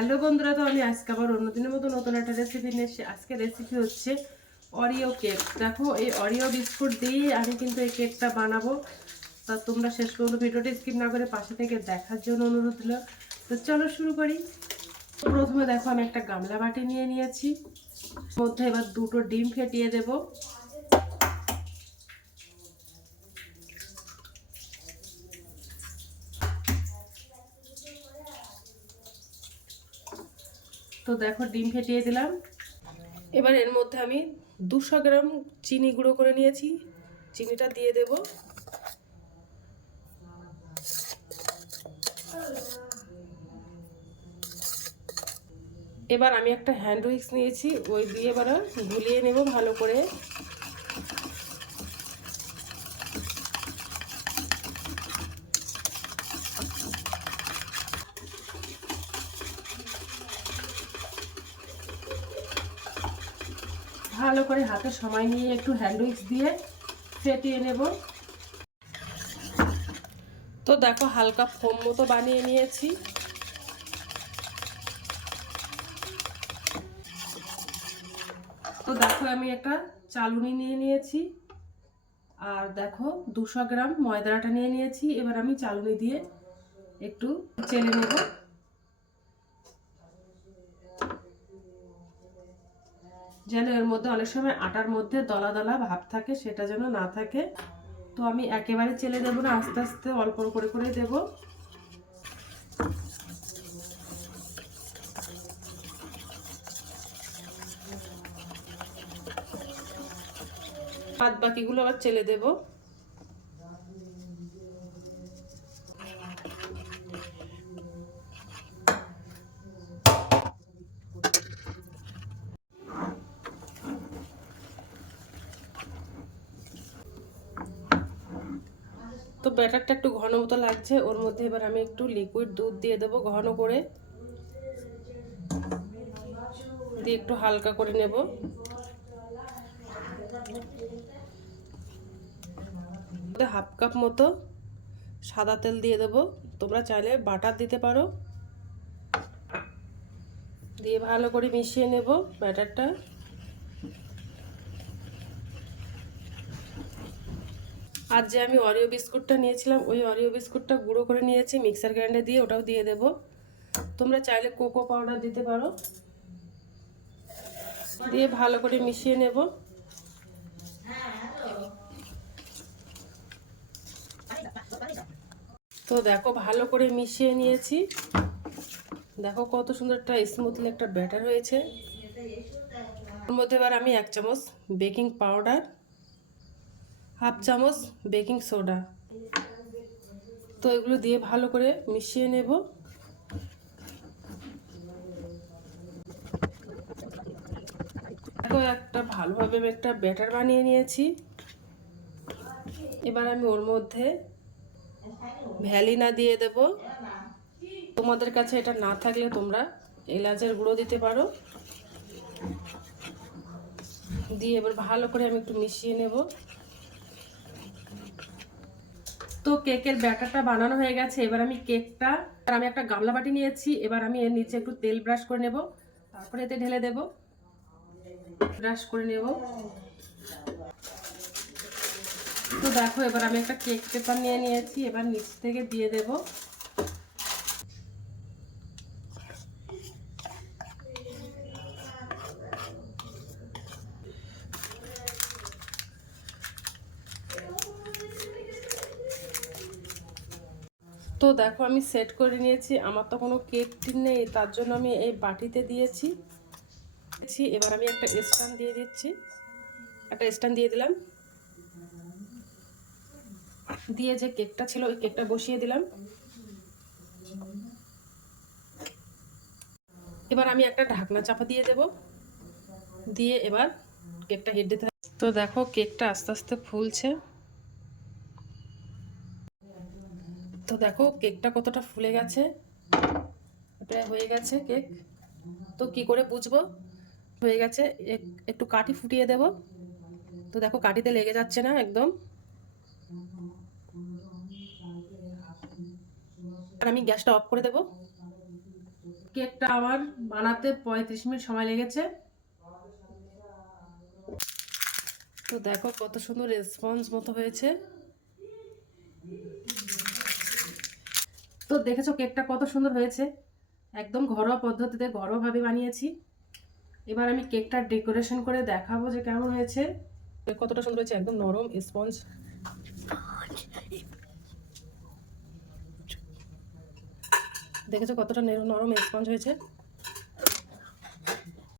Hello বন্ধুরা, তো আমি আজকে আবার অন্যদিনের মতো নতুন একটা রেসিপি নিয়ে এসেছি। আজকে রেসিপি হচ্ছে অরিও কেক। দেখো, এই অরিও বিস্কুট দিয়ে আমি কিন্তু এই কেকটা বানাবো। তা তোমরা শেষ পর্যন্ত ভিডিওটা স্কিপ না করে পাশে থেকে দেখার জন্য অনুরোধ হলো। তো চলো শুরু করি। প্রথমে দেখো, আমি একটা গামলা বাটি নিয়ে নিয়েছি। মধ্যে এবার দুটো ডিম ফেটিয়ে দেব। তো দেখো, ডিম ফেটিয়ে দিলাম। এবার এর মধ্যে আমি 200 গ্রাম চিনি গুঁড়ো করে নিয়েছি, চিনিটা দিয়ে দেব। এবার আমি একটা হ্যান্ড উইক্স নিয়েছি, ওই দিয়ে এবার গুলিয়ে নেব ভালো করে। ভালো করে হাতে সময় নিয়ে একটু হ্যান্ড উইক্স দিয়ে ফেটিয়ে নেব। তো দেখো, হালকা ফোম মতো বানিয়ে নিয়েছি। তো দেখো, আমি একটা চালুনি নিয়ে নিয়েছি, আর দেখো 200 গ্রাম ময়দা আটা নিয়ে নিয়েছি। এবার আমি চালুনি দিয়ে একটু চেলে নেব। যেন এর মধ্যে অনেক সময় আটার মধ্যে দলা দলা ভাব থাকে, সেটা যেন না থাকে। তো আমি একেবারে চেলে দেবো না, আস্তে আস্তে অল্প করে করে দেব। বাদ বাকিগুলো আবার চেলে দেব। তো ব্যাটারটা একটু ঘন মতো লাগছে, ওর মধ্যে এবার আমি একটু লিকুইড দুধ দিয়ে দেবো ঘন করে, দিয়ে একটু হালকা করে নেব। হাফ কাপ মতো সাদা তেল দিয়ে দেবো, তোমরা চাইলে বাটার দিতে পারো। দিয়ে ভালো করে মিশিয়ে নেব ব্যাটারটা। আর যে আমি অরিও বিস্কুটটা নিয়েছিলাম, ওই অরিও বিস্কুটটা গুঁড়ো করে নিয়েছি মিক্সার গ্রাইন্ডারে দিয়ে, ওটাও দিয়ে দেব। তোমরা চাইলে কোকো পাউডার দিতে পারো। দিয়ে ভালো করে মিশিয়ে নেব। তো দেখো, ভালো করে মিশিয়ে নিয়েছি। দেখো কত সুন্দর একটা স্মুথলি একটা ব্যাটার হয়েছে। ওর মধ্যে এবার আমি 1 চামচ বেকিং পাউডার, হাফ চামচ বেকিং সোডা, তো এগুলো দিয়ে ভালো করে মিশিয়ে নেব। দেখো, একটা ভালোভাবে একটা ব্যাটার বানিয়ে নিয়েছি। এবার আমি ওর মধ্যে ভ্যানিলা দিয়ে দেব। তোমাদের কাছে এটা না থাকলে তোমরা এলাচের গুঁড়ো দিতে পারো। দিয়ে এবার ভালো করে আমি একটু মিশিয়ে নেব। তো কেকের ব্যাটারটা বানানো হয়ে গেছে। এবার আমি কেকটা, আর আমি একটা গামলা বাটি নিয়েছি, এবার আমি এর নিচে একটু তেল ব্রাশ করে নেব, তারপরে এতে ঢেলে দেব। ব্রাশ করে নেব। তো দেখো, এবার আমি একটা কেক পেপার নিয়ে নিয়েছি, এবার নিচ থেকে দিয়ে দেব। তো দেখো, আমি সেট করে নিয়েছি। আমার তো কোনো কেক টিন নেই, তার জন্য আমি এই বাটিতে দিয়েছি। এবার আমি একটা স্ট্যান্ড দিয়ে দিচ্ছি, একটা স্ট্যান্ড দিয়ে দিলাম। দিয়ে যে কেকটা ছিল, ওই কেকটা বসিয়ে দিলাম। এবার আমি একটা ঢাকনা চাপা দিয়ে দেব, দিয়ে এবার কেকটা হিট দিতে হবে। তো দেখো, কেকটা আস্তে আস্তে ফুলছে। তো দেখো কেকটা কতটা ফুলে গেছে, এটা হয়ে গেছে কেক। তো কি করে বুঝবো হয়ে গেছে? একটু কাঠি ফুটিয়ে দেব। তো দেখো, কাঠিতে লেগে যাচ্ছে না একদম। আর আমি গ্যাসটা অফ করে দেব। কেকটা আমার বানাতে 35 মিনিট সময় লেগেছে। তো দেখো কত সুন্দর রেসপন্স মতো হয়েছে। তো দেখেছো কেকটা কত সুন্দর হয়েছে, একদম ঘরোয়া পদ্ধতিতে ঘরোয়াভাবে বানিয়েছি। এবার আমি কেকটা ডেকোরেশন করে দেখাবো যে কেমন হয়েছে। কতটা সুন্দর হয়েছে, একদম নরম স্পঞ্জ। দেখেছো কতটা নরম স্পঞ্জ হয়েছে।